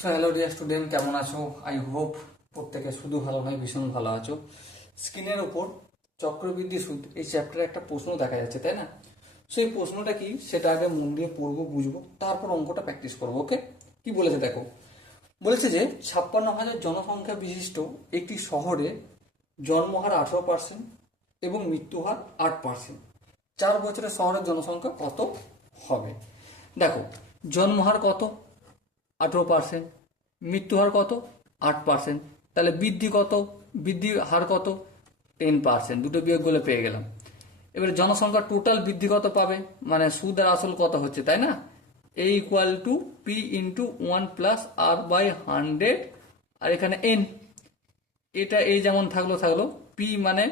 So hello dear student, কেমন আছো? I hope প্রত্যেকে শুধু ভালো নয়, ভীষণ ভালো আছো। স্ক্রিনের ওপর চক্রবৃদ্ধি সুদ এই চ্যাপ্টারে একটা প্রশ্ন দেখা যাচ্ছে, তাই না? সো এই প্রশ্নটা কি সেটা আগে মন দিয়ে পড়বো, বুঝবো, তারপর অঙ্কটা প্র্যাকটিস করবো। ওকে, কি বলেছে দেখো। বলেছে যে 56,000 জনসংখ্যা বিশিষ্ট একটি শহরে জন্মহার 18% এবং মৃত্যুহার 8%। 4 বছরে শহরের জনসংখ্যা কত হবে? দেখো, জন্মহার কত? 18%। মৃত্যু হার কত? 8%। তাহলে বৃদ্ধি কত? বৃদ্ধি হার কত? 10%। দুটো বিয়োগ করলে পেয়ে গেলাম। এবারে জনসংখ্যার টোটাল বৃদ্ধি কত পাবে, মানে সুদ আর আসল কত হচ্ছে, তাই না? A equals to P into 1 plus R by 100, আর এখানে এন। এটা এই যেমন থাকলো থাকলো। পি মানে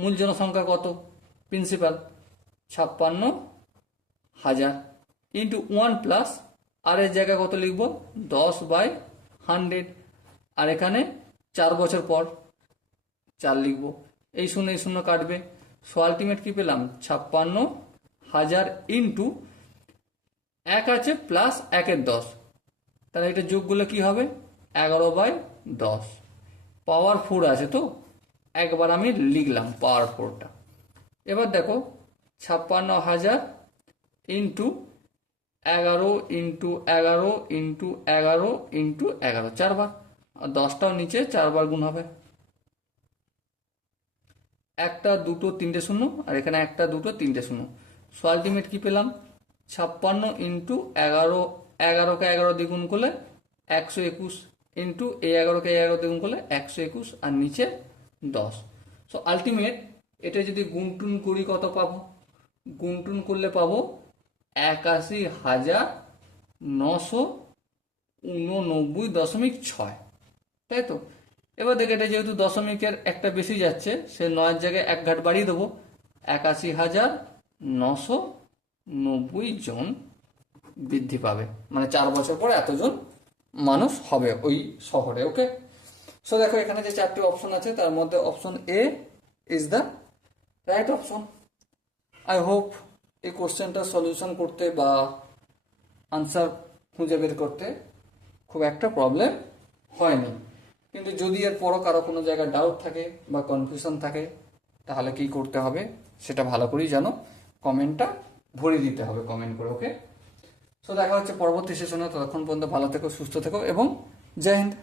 মূল জনসংখ্যা কত, প্রিন্সিপাল 56,000, ইন্টু 1 প্লাস আর এর জায়গায় কত লিখবো, 10/100, আর এখানে 4 বছর পর 4 লিখবো। এই শূন্য কাটবে। সো আলটিমেট কি পেলাম, 56,000 ইন্টু 1 আছে প্লাস 1/10, তাহলে এটা যোগ করলে কি হবে, 11/10। পাওয়ার 4 আছে তো, একবার আমি লিখলাম পাওয়ার 4টা। এবার দেখো, 56,000 ইন্টু 11 ইন্টু 11 ইন্টু 11 ইন্টু 11, 4 বার। আর 10টাও নিচে 4 বার গুণ হবে। একটা দুটো তিনটে শূন্য, আর এখানে একটা দুটো তিনটে শূন্য। সো আলটিমেট কি পেলাম, 56 ইন্টু 11, 11কে 11 দিয়ে গুণ করলে 121, ইন্টু এই 11কে 11 দিয়ে গুণ করলে 121, আর নিচে 10। সো আলটিমেট এটা যদি গুণটুন করি কত পাবো, গুণটুন করলে পাবো 81,989.6, তাই তো? এবার দেখে, এটা যেহেতু দশমিকের একটা বেশি যাচ্ছে, সে 9-এর জায়গায় 1 ঘাট বাড়িয়ে দেবো, 81,990 জন বৃদ্ধি পাবে, মানে 4 বছর পরে এতজন মানুষ হবে ওই শহরে। ওকে, সো দেখো এখানে যে 4টি অপশন আছে তার মধ্যে option A is the right option. I hope এই কোশ্চেনটা সলিউশন করতে বা আনসার খুঁজে বের করতে খুব একটা প্রবলেম হয়নি। কিন্তু যদি এর পরও কারো কোনো জায়গায় ডাউট থাকে বা কনফিউশন থাকে, তাহলে কি করতে হবে সেটা ভালো করেই জানো, কমেন্টটা ভরে দিতে হবে কমেন্ট করে। ওকে, সো দেখা হচ্ছে পরবর্তী সেশনে। ততক্ষণ পর্যন্ত ভালো থেকো, সুস্থ থেকো এবং জয় হিন্দ।